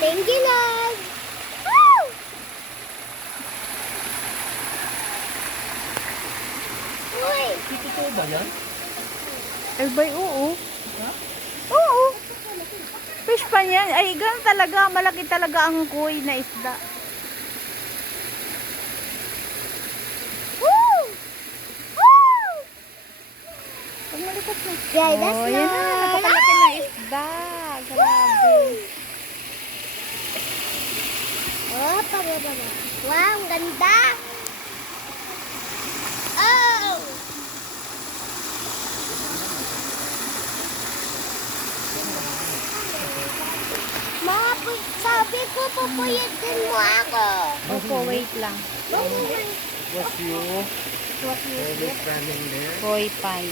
Thank you, Lord. Woo! Uy! Totoo ba yan? Albay, oo. Ha? Oo. Fish pan yan. Ay, ganun talaga. Malaki talaga ang koi na isda. Woo! Woo! Pag malikot mo. Yeah, that's Oh, yan na. nice. Napakalaki na isda. Grabe. Oh, pababa. Wow, ang ganda. Oh! Sabi ko, pupuyatin mo ako. Opo, wait lang. Was you? Always running there? Koi pan.